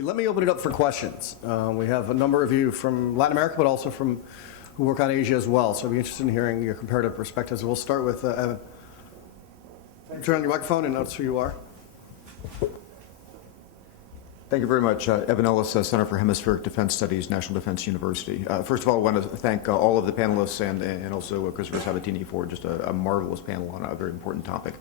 Let me open it up for questions. We have a number of you from Latin America, but also from who work on Asia as well. So I'd be interested in hearing your comparative perspectives. We'll start with Evan. Turn on your microphone and announce who you are. Thank you very much. Evan Ellis, Center for Hemispheric Defense Studies, National Defense University. First of all, I want to thank all of the panelists and also Christopher Sabatini for just a marvelous panel on a very important topic.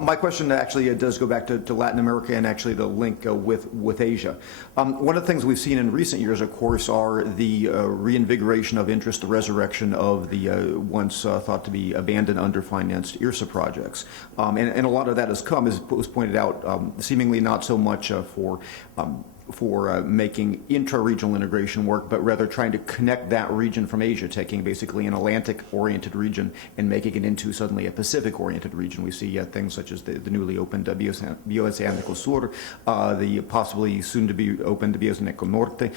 My question actually does go back to Latin America and actually the link with Asia. One of the things we've seen in recent years, of course, are the reinvigoration of interest, the resurrection of the once thought to be abandoned, underfinanced IRSA projects. And a lot of that has come, as was pointed out, seemingly not so much for making intra-regional integration work, but rather trying to connect that region from Asia, taking basically an Atlantic-oriented region and making it into suddenly a Pacific-oriented region. We see things such as the newly opened Bioceánico Sur, the possibly soon-to-be opened Bioceánico Norte,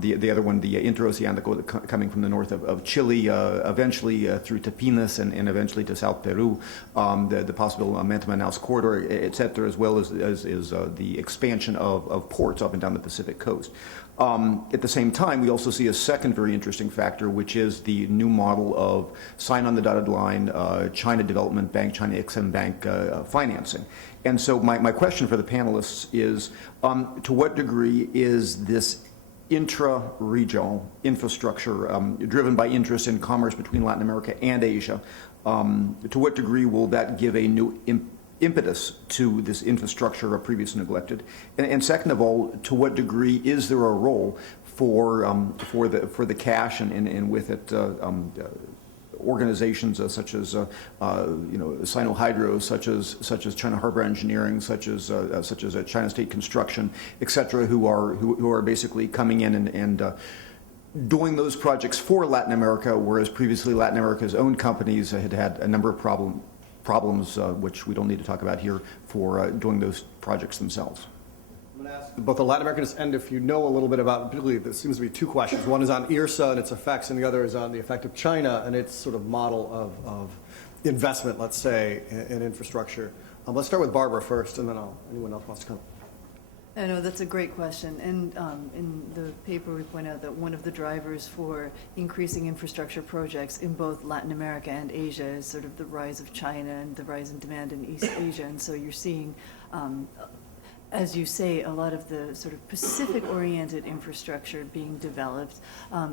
the other one, the Interoceánico coming from the north of Chile, eventually through to Pinas and eventually to South Peru, the possible Manta-Manaus corridor, et cetera, as well as the expansion of ports up and down the Pacific coast. At the same time, we also see a second very interesting factor, which is the new model of sign on the dotted line, China Development Bank, China Exim Bank financing. And so my question for the panelists is, to what degree is this intra-regional infrastructure driven by interest in commerce between Latin America and Asia, to what degree will that give a new impetus to this infrastructure previously neglected? And second of all, to what degree is there a role for the cash and with it organizations such as Sino-Hydro, such as China Harbor Engineering, such as China State Construction, et cetera, who are basically coming in and doing those projects for Latin America, whereas previously Latin America's own companies had a number of problems, which we don't need to talk about here, for doing those projects themselves. I'm going to ask both the Latin Americans and if you know a little bit about, particularly there seems to be two questions. One is on IRSA and its effects, and the other is on the effect of China and its sort of model of investment, let's say, in infrastructure. Let's start with Barbara first, and then anyone else wants to come. I know that's a great question, and in the paper we point out that one of the drivers for increasing infrastructure projects in both Latin America and Asia is sort of the rise of China and the rise in demand in East Asia, and so you're seeing, as you say, a lot of the sort of Pacific-oriented infrastructure being developed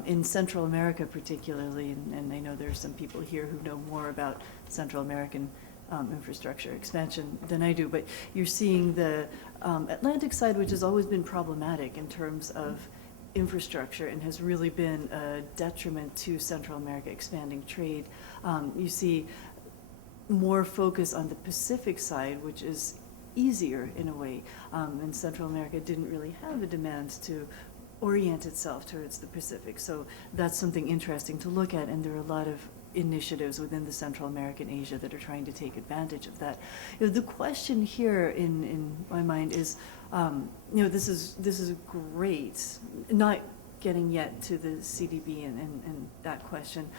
in Central America particularly, and I know there are some people here who know more about Central American infrastructure expansion than I do, but you're seeing the Atlantic side, which has always been problematic in terms of infrastructure and has really been a detriment to Central America expanding trade. You see more focus on the Pacific side, which is easier in a way, and Central America didn't really have a demand to orient itself towards the Pacific. So that's something interesting to look at, and there are a lot of initiatives within the Central American Asia that are trying to take advantage of that. The question here in my mind is, this is great, not getting yet to the CDB and that question,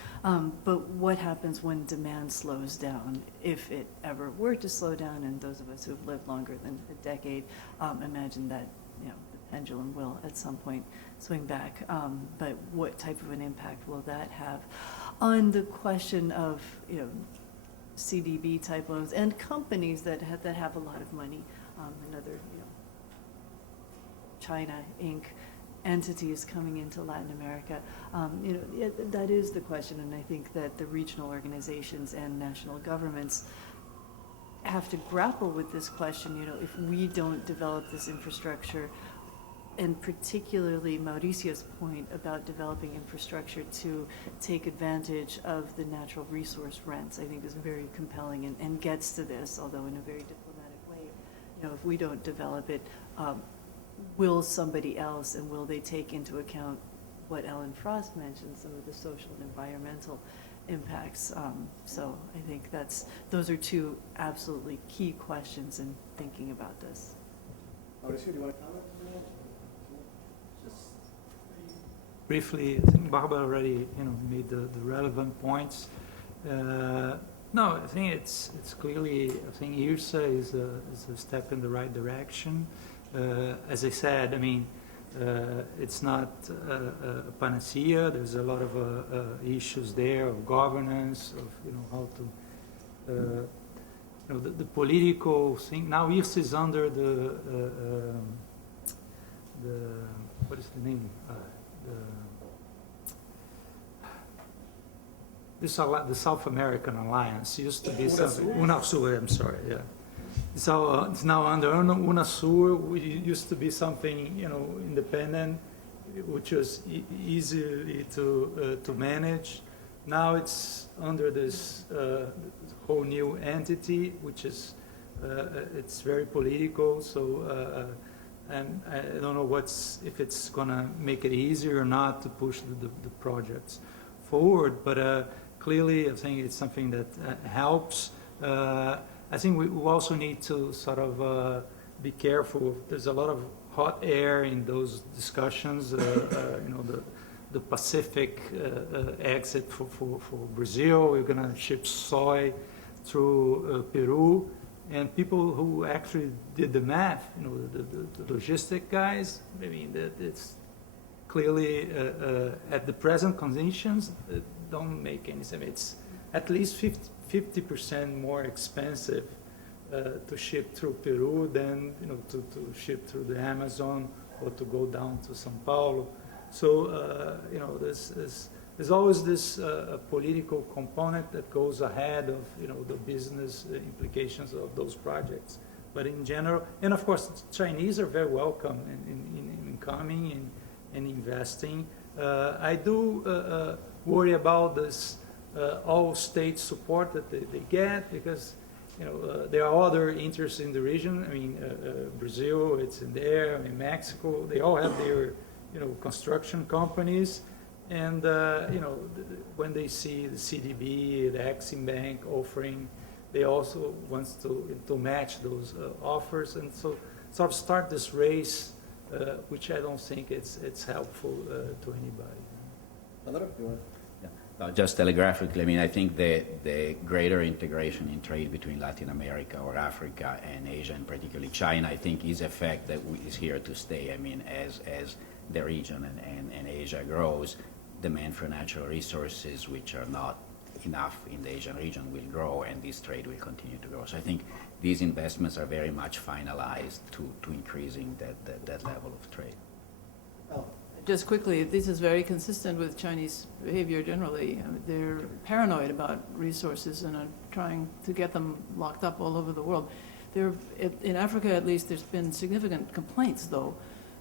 but what happens when demand slows down, if it ever were to slow down, and those of us who have lived longer than a decade imagine that the pendulum will at some point swing back, but what type of an impact will that have on the question of CDB type loans and companies that have a lot of money, and other China Inc. entities coming into Latin America? That is the question, and I think that the regional organizations and national governments have to grapple with this question. If we don't develop this infrastructure, and particularly Mauricio's point about developing infrastructure to take advantage of the natural resource rents, I think is very compelling and gets to this, although in a very diplomatic way. If we don't develop it, will somebody else, and will they take into account what Ellen Frost mentioned, some of the social and environmental impacts? So I think those are two absolutely key questions in thinking about this. Mauricio, do you want to comment? Briefly, I think Barbara already made the relevant points. No, I think it's clearly, I think IRSA is a step in the right direction. As I said, I mean, it's not a panacea. There's a lot of issues there of governance, of how to, the political thing. Now IRSA is under the what is the name? The South American Alliance used to be something. UNASUR, I'm sorry, yeah. So it's now under UNASUR, which used to be something, independent, which was easy to manage. Now it's under this whole new entity, which is it's very political. So and I don't know if it's gonna make it easier or not to push the projects forward. But clearly, I think it's something that helps. I think we also need to sort of be careful. There's a lot of hot air in those discussions. The Pacific exit for Brazil. We're going to ship soy through Peru, and people who actually did the math, the logistic guys. I mean, that it's clearly at the present conditions, it don't make any sense. It's at least 50% more expensive to ship through Peru than to ship through the Amazon or to go down to São Paulo. So there's always this political component that goes ahead of the business implications of those projects. But in general, and of course, the Chinese are very welcome in coming and investing. I do worry about this all state support that they get, because there are other interests in the region. I mean, Brazil, it's in there. I mean, Mexico, they all have their construction companies, and when they see the CDB, the Exim Bank offering, they also want to match those offers, and so sort of start this race, which I don't think it's helpful to anybody. Just telegraphically, I mean, I think the greater integration in trade between Latin America or Africa and Asia, and particularly China, I think is a fact that is here to stay. I mean, as the region and Asia grows, demand for natural resources, which are not enough in the Asian region, will grow, and this trade will continue to grow. So I think these investments are very much finalized to increasing that level of trade. Just quickly, this is very consistent with Chinese behavior generally. They're paranoid about resources and are trying to get them locked up all over the world. In Africa, at least, there's been significant complaints, though,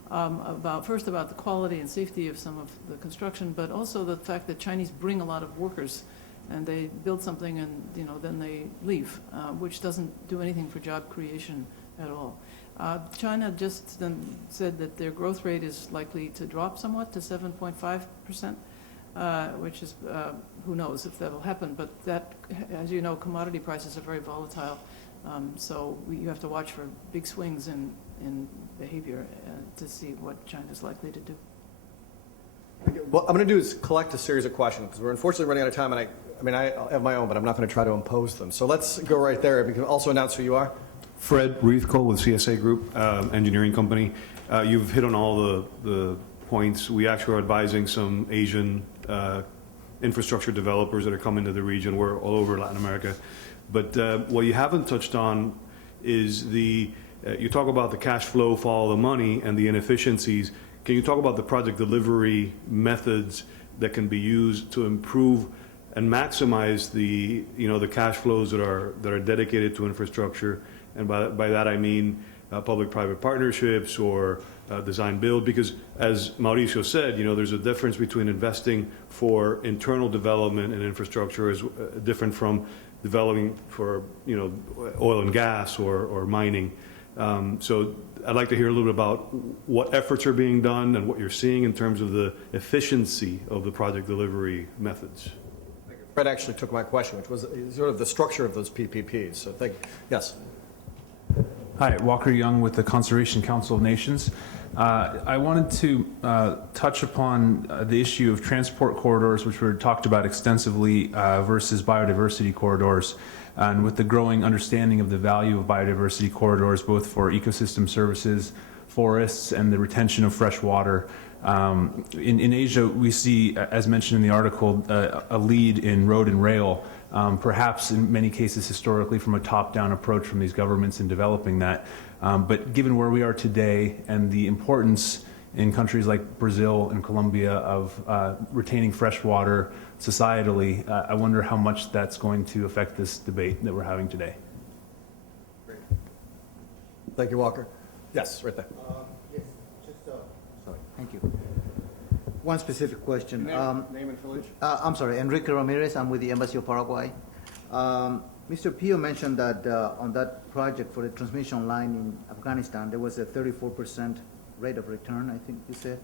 about the quality and safety of some of the construction, but also the fact that Chinese bring a lot of workers, and they build something and then they leave, which doesn't do anything for job creation at all. China just then said that their growth rate is likely to drop somewhat to 7.5%, which is, who knows if that will happen, but that, as you know, commodity prices are very volatile, so you have to watch for big swings in behavior to see what China's likely to do. What I'm going to do is collect a series of questions, because we're unfortunately running out of time, and I have my own, but I'm not going to try to impose them. So let's go right there. If you can also announce who you are. Fred Reithkohl with CSA Group, engineering company. You've hit on all the points. We actually are advising some Asian infrastructure developers that are coming to the region. We're all over Latin America. But what you haven't touched on is you talk about the cash flow, follow the money, and the inefficiencies. Can you talk about the project delivery methods that can be used to improve and maximize the cash flows that are dedicated to infrastructure? And by that I mean public-private partnerships or design build, because as Mauricio said, there's a difference between investing for internal development and infrastructure is different from developing for oil and gas or mining. So I'd like to hear a little bit about what efforts are being done and what you're seeing in terms of the efficiency of the project delivery methods. Fred actually took my question, which was sort of the structure of those PPPs. So yes. Hi, Walker Young with the Conservation Council of Nations. I wanted to touch upon the issue of transport corridors, which were talked about extensively, versus biodiversity corridors. And with the growing understanding of the value of biodiversity corridors, both for ecosystem services, forests and the retention of fresh water. In Asia, we see, as mentioned in the article, a lead in road and rail, perhaps in many cases historically from a top-down approach from these governments in developing that. But given where we are today and the importance in countries like Brazil and Colombia of retaining fresh water societally, I wonder how much that's going to affect this debate that we're having today. Thank you, Walker. Yes, right there. Yes, just, sorry, thank you. One specific question. Name and village. I'm sorry, Enrique Ramirez, I'm with the Embassy of Paraguay. Mr. Pio mentioned that on that project for the transmission line in Afghanistan, there was a 34% rate of return, I think you said.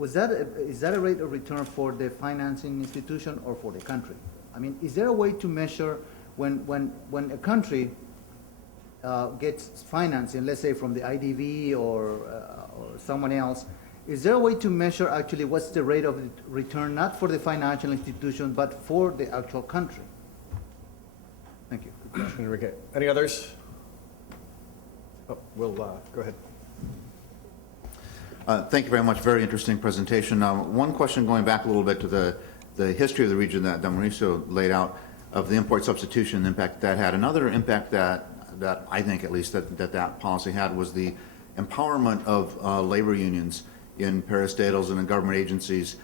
Is that a rate of return for the financing institution or for the country? I mean, is there a way to measure when a country gets financing, let's say from the IDB or someone else, is there a way to measure actually what's the rate of return, not for the financial institution, but for the actual country? Thank you. Good question, Enrique. Any others? Oh, we'll go ahead. Thank you very much. Very interesting presentation. One question going back a little bit to the history of the region that Mauricio laid out of the import substitution impact that had. Another impact that I think at least that policy had was the empowerment of labor unions in parastatals and in government agencies,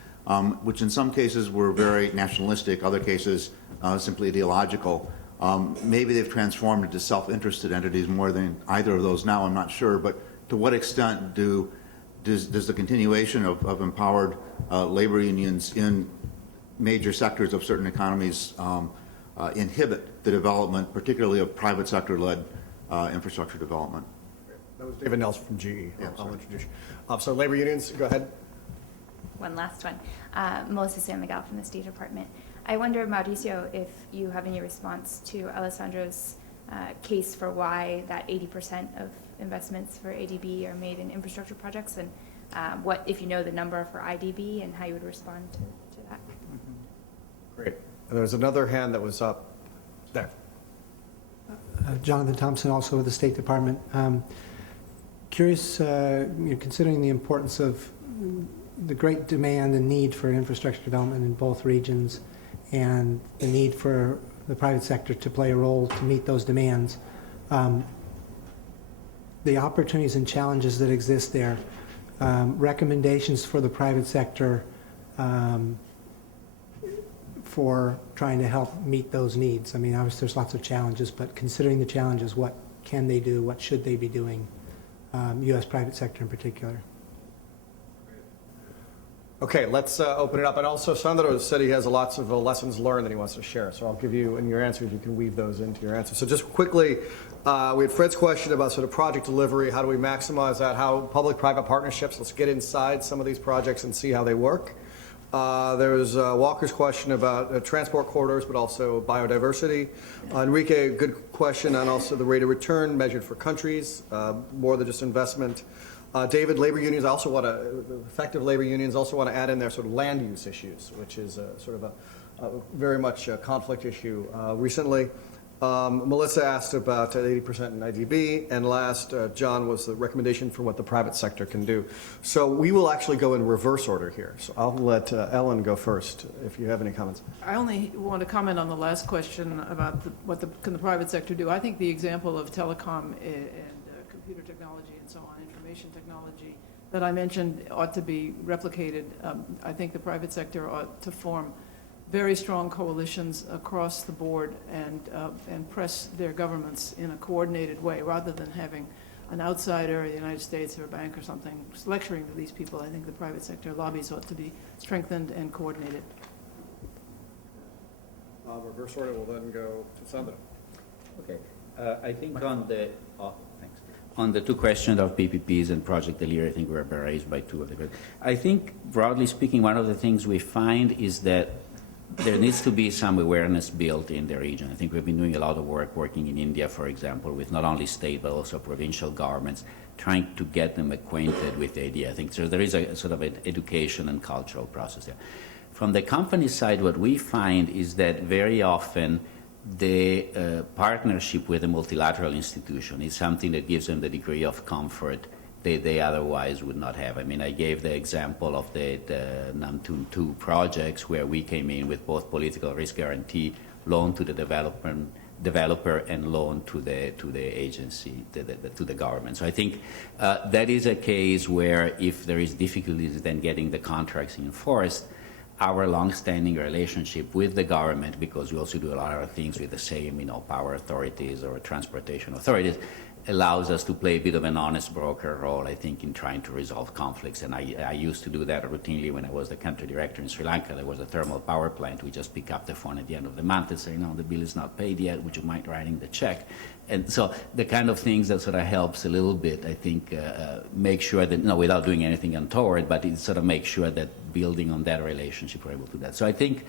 which in some cases were very nationalistic, other cases simply ideological. Maybe they've transformed into self-interested entities more than either of those now, I'm not sure, but to what extent does the continuation of empowered labor unions in major sectors of certain economies inhibit the development, particularly of private sector-led infrastructure development? That was David Nelson from GE. Yeah, I'll introduce you. So labor unions, go ahead. One last one. Melissa San Miguel from the State Department. I wonder, Mauricio, if you have any response to Alessandro's case for why that 80% of investments for ADB are made in infrastructure projects, and what, if you know the number for IDB, and how you would respond to that. Great. And there's another hand that was up there. Jonathan Thompson, also with the State Department. Curious, considering the importance of the great demand and need for infrastructure development in both regions, and the need for the private sector to play a role to meet those demands, the opportunities and challenges that exist there, recommendations for the private sector for trying to help meet those needs. I mean, obviously there's lots of challenges, but considering the challenges, what can they do? What should they be doing? U.S. private sector in particular. Okay, let's open it up. And also, Sandro said he has lots of lessons learned that he wants to share. So I'll give you, in your answers, you can weave those into your answers. So just quickly, we had Fred's question about sort of project delivery. How do we maximize that? How public-private partnerships. Let's get inside some of these projects and see how they work. There was Walker's question about transport corridors, but also biodiversity. Enrique, good question on also the rate of return measured for countries, more than just investment. David, labor unions also want to, effective labor unions also want to add in their sort of land use issues, which is sort of a very much a conflict issue recently. Melissa asked about 80% in IDB, and last, John, was the recommendation for what the private sector can do. So we will actually go in reverse order here. So I'll let Ellen go first, if you have any comments. I only want to comment on the last question about what can the private sector do. I think the example of telecom and computer technology and so on, information technology, that I mentioned ought to be replicated. I think the private sector ought to form very strong coalitions across the board and press their governments in a coordinated way, rather than having an outsider, the United States or a bank or something, lecturing to these people. I think the private sector lobbies ought to be strengthened and coordinated. Reverse order will then go to Sandra. Okay. I think on the two questions of PPPs and project delivery, I think we were raised by two of the questions. I think, broadly speaking, one of the things we find is that there needs to be some awareness built in the region. I think we've been doing a lot of work working in India, for example, with not only state but also provincial governments, trying to get them acquainted with the idea. I think so there is a sort of an education and cultural process there. From the company side, what we find is that very often the partnership with a multilateral institution is something that gives them the degree of comfort they otherwise would not have. I mean, I gave the example of the Namtun 2 projects where we came in with both political risk guarantee, loan to the developer and loan to the agency, to the government. So I think that is a case where if there is difficulties then getting the contracts enforced, our long-standing relationship with the government, because we also do a lot of things with the same, power authorities or transportation authorities, allows us to play a bit of an honest broker role, I think, in trying to resolve conflicts. And I used to do that routinely when I was the country director in Sri Lanka. There was a thermal power plant. We just pick up the phone at the end of the month and say, no, the bill is not paid yet. Would you mind writing the check? And so the kind of things that sort of helps a little bit, I think, make sure that, without doing anything untoward, but it sort of makes sure that building on that relationship, we're able to do that. So I think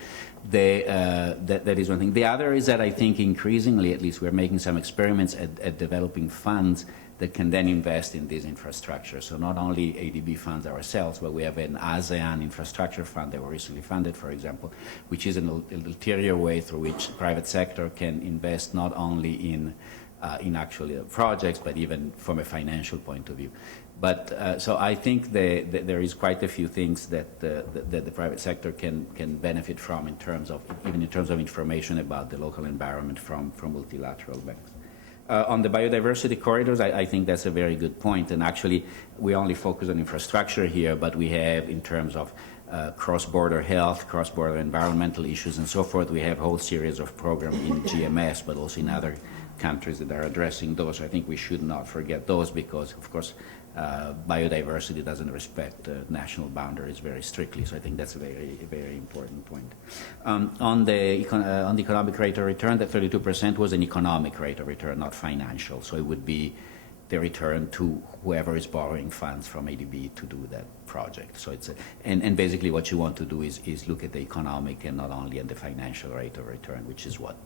that is one thing. The other is that I think increasingly, at least, we're making some experiments at developing funds that can then invest in this infrastructure. So not only ADB funds ourselves, but we have an ASEAN infrastructure fund that we recently funded, for example, which is an ulterior way through which private sector can invest not only in actually projects, but even from a financial point of view. But so I think there is quite a few things that the private sector can benefit from in terms of information about the local environment from multilateral banks. On the biodiversity corridors, I think that's a very good point. And actually, we only focus on infrastructure here, but we have, in terms of cross-border health, cross-border environmental issues, and so forth, we have a whole series of programs in GMS, but also in other countries that are addressing those. I think we should not forget those because, of course, biodiversity doesn't respect national boundaries very strictly. So I think that's a very, very important point. On the economic rate of return, that 32% was an economic rate of return, not financial. So it would be the return to whoever is borrowing funds from ADB to do that project. So it's and basically what you want to do is look at the economic and not only at the financial rate of return, which is what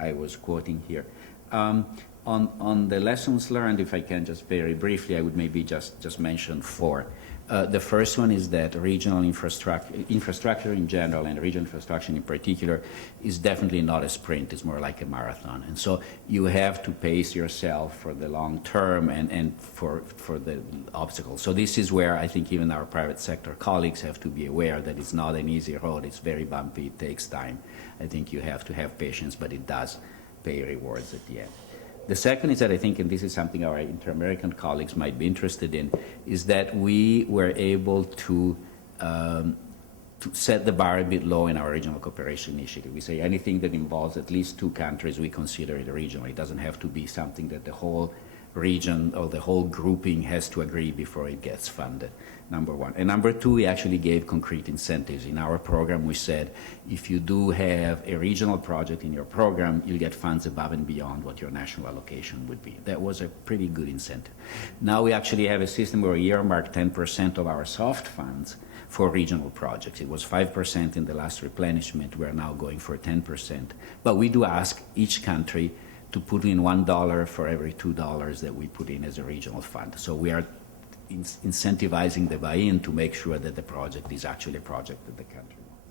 I was quoting here. On the lessons learned, if I can just very briefly, I would maybe just mention four. The first one is that regional infrastructure in general and regional infrastructure in particular is definitely not a sprint, it's more like a marathon. And so you have to pace yourself for the long term and for the obstacles. So this is where I think even our private sector colleagues have to be aware that it's not an easy road, it's very bumpy, it takes time. I think you have to have patience, but it does pay rewards at the end. The second is that I think, and this is something our inter-American colleagues might be interested in, is that we were able to set the bar a bit low in our regional cooperation initiative. We say anything that involves at least two countries, we consider it regional. It doesn't have to be something that the whole region or the whole grouping has to agree before it gets funded, number one. And number two, we actually gave concrete incentives. In our program, we said, if you do have a regional project in your program, you'll get funds above and beyond what your national allocation would be. That was a pretty good incentive. Now we actually have a system where we earmark 10% of our soft funds for regional projects. It was 5% in the last replenishment. We're now going for 10%. But we do ask each country to put in $1 for every $2 that we put in as a regional fund. So we are incentivizing the buy-in to make sure that the project is actually a project that the country wants.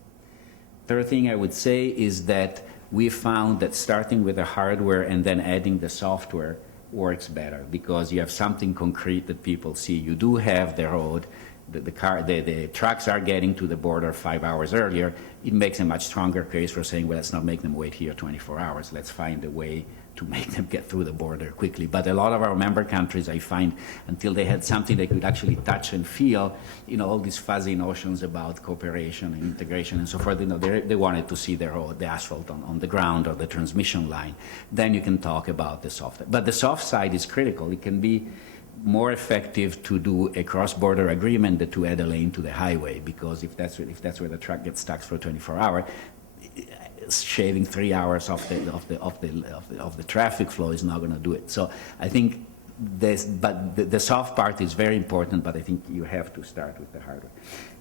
Third thing I would say is that we found that starting with the hardware and then adding the software works better because you have something concrete that people see. You do have the road, the trucks are getting to the border 5 hours earlier. It makes a much stronger case for saying, well, let's not make them wait here 24 hours. Let's find a way to make them get through the border quickly. But a lot of our member countries, I find, until they had something they could actually touch and feel, all these fuzzy notions about cooperation and integration and so forth, they wanted to see the road, the asphalt on the ground or the transmission line. Then you can talk about the soft. But the soft side is critical. It can be more effective to do a cross-border agreement than to add a lane to the highway, because if that's where the truck gets stuck for 24 hours, shaving 3 hours off the traffic flow is not going to do it. So I think the soft part is very important, but I think you have to start with the hardware.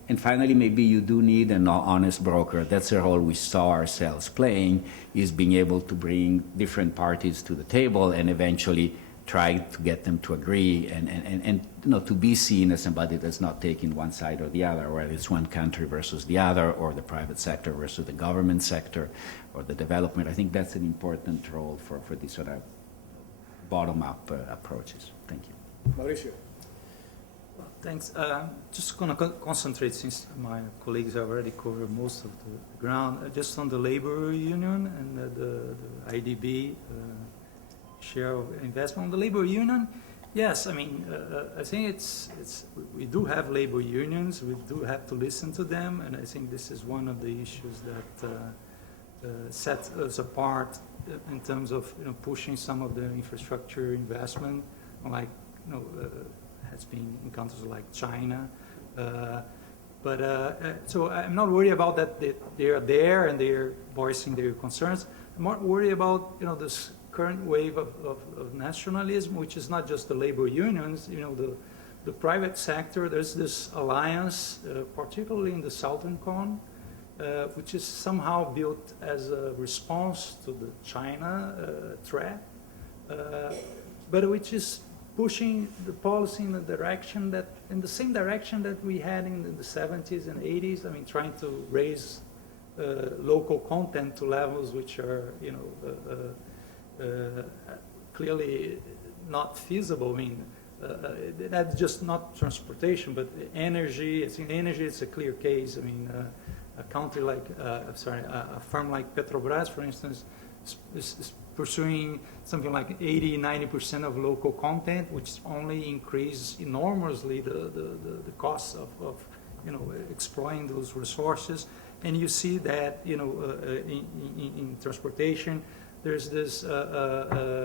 And finally, maybe you do need an honest broker. That's a role we saw ourselves playing, is being able to bring different parties to the table and eventually try to get them to agree and to be seen as somebody that's not taking one side or the other, whether it's one country versus the other, or the private sector versus the government sector, or the development. I think that's an important role for these sort of bottom-up approaches. Thank you. Mauricio. Thanks. Just going to concentrate, since my colleagues have already covered most of the ground, just on the labor union and the IDB share of investment. On the labor union, yes, I mean, I think we do have labor unions. We do have to listen to them, and I think this is one of the issues that sets us apart in terms of pushing some of the infrastructure investment, like has been in countries like China. So I'm not worried about that they are there and they're voicing their concerns. I'm more worried about this current wave of nationalism, which is not just the labor unions, the private sector. There's this alliance, particularly in the Southern Cone, which is somehow built as a response to the China threat, but which is pushing the policy in the same direction that we had in the 70s and 80s. I mean, trying to raise local content to levels which are, clearly not feasible. I mean, that's just not transportation, but energy. I think energy is a clear case. I mean, a country like, a firm like Petrobras, for instance, is pursuing something like 80–90% of local content, which only increases enormously the cost of exploiting those resources. And you see that in transportation, there's this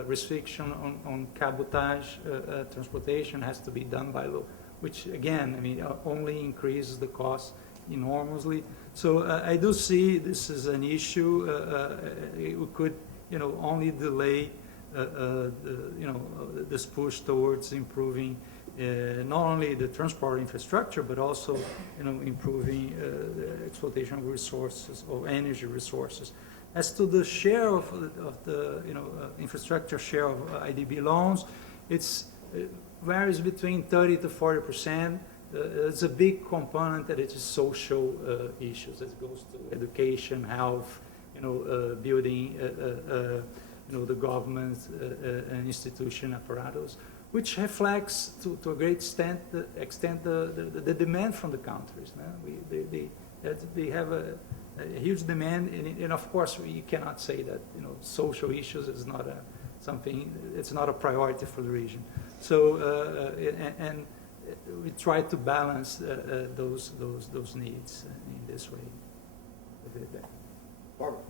restriction on cabotage transportation has to be done by law, which again, I mean, only increases the cost enormously. So I do see this as an issue. We could only delay this push towards improving not only the transport infrastructure, but also improving the exploitation of resources or energy resources. As to the share of the infrastructure share of IDB loans, it varies between 30% to 40%. It's a big component that it is social issues. It goes to education, health, building, the government and institution apparatus, which reflects to a great extent the demand from the countries. They have a huge demand, and of course you cannot say that social issues is not it's not a priority for the region. So and we try to balance those needs in this way. Barbara.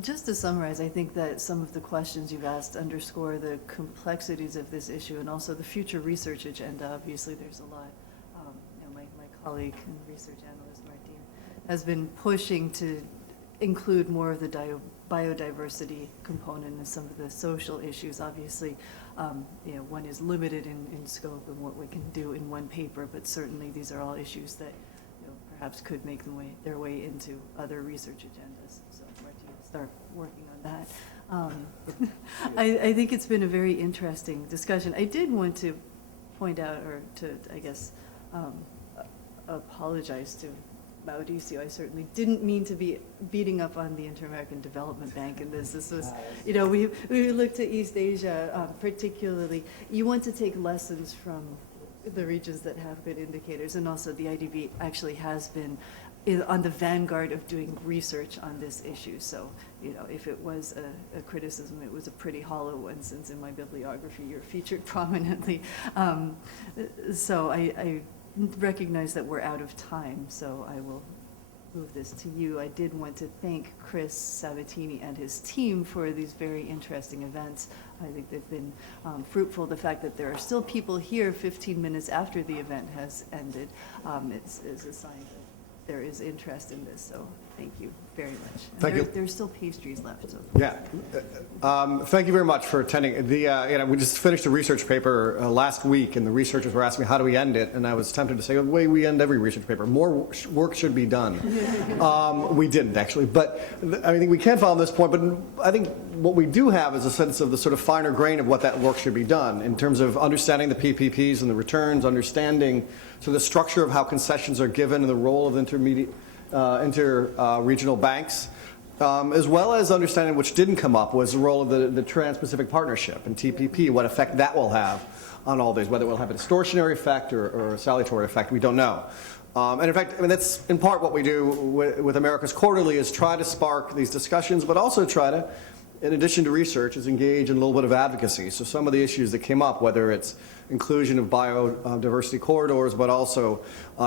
Just to summarize, I think that some of the questions you've asked underscore the complexities of this issue and also the future research agenda. Obviously, there's a lot. My colleague and research analyst, Martin, has been pushing to include more of the biodiversity component and some of the social issues. Obviously, one is limited in scope and what we can do in one paper, but certainly these are all issues that perhaps could make their way into other research agendas. So Martin will start working on that. I think it's been a very interesting discussion. I did want to point out, or to, I guess, apologize to Mauricio. I certainly didn't mean to be beating up on the Inter-American Development Bank in this. This was, we looked to East Asia particularly. You want to take lessons from the regions that have good indicators, and also the IDB actually has been on the vanguard of doing research on this issue. So, if it was a criticism, it was a pretty hollow one, since in my bibliography you're featured prominently. So I recognize that we're out of time, so I will move this to you. I did want to thank Chris Sabatini and his team for these very interesting events. I think they've been fruitful. The fact that there are still people here 15 minutes after the event has ended is a sign that there is interest in this, so thank you very much. And Thank you. There's still pastries left. So. Yeah. Thank you very much for attending. We just finished a research paper last week, and the researchers were asking me, how do we end it? And I was tempted to say, the way we end every research paper, more work should be done. We didn't, actually. But I think we can follow this point, but I think what we do have is a sense of the sort of finer grain of what that work should be done in terms of understanding the PPPs and the returns, understanding the structure of how concessions are given and the role of inter-regional banks, as well as understanding, which didn't come up, was the role of the Trans-Pacific Partnership and TPP, what effect that will have on all these, whether it will have a distortionary effect or a salutary effect, we don't know. And in fact, I mean, that's in part what we do with America's Quarterly, is try to spark these discussions, but also try to, in addition to research, is engage in a little bit of advocacy. So some of the issues that came up, whether it's inclusion of biodiversity corridors, but also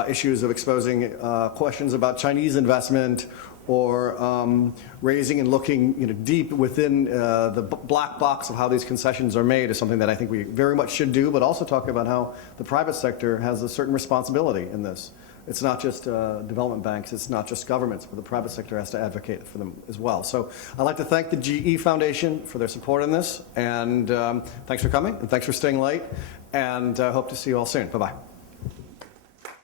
issues of exposing questions about Chinese investment, or raising and looking deep within the black box of how these concessions are made, is something that I think we very much should do, but also talk about how the private sector has a certain responsibility in this. It's not just development banks, it's not just governments, but the private sector has to advocate for them as well. So I'd like to thank the GE Foundation for their support in this, and thanks for coming, and thanks for staying late, and hope to see you all soon. Bye-bye.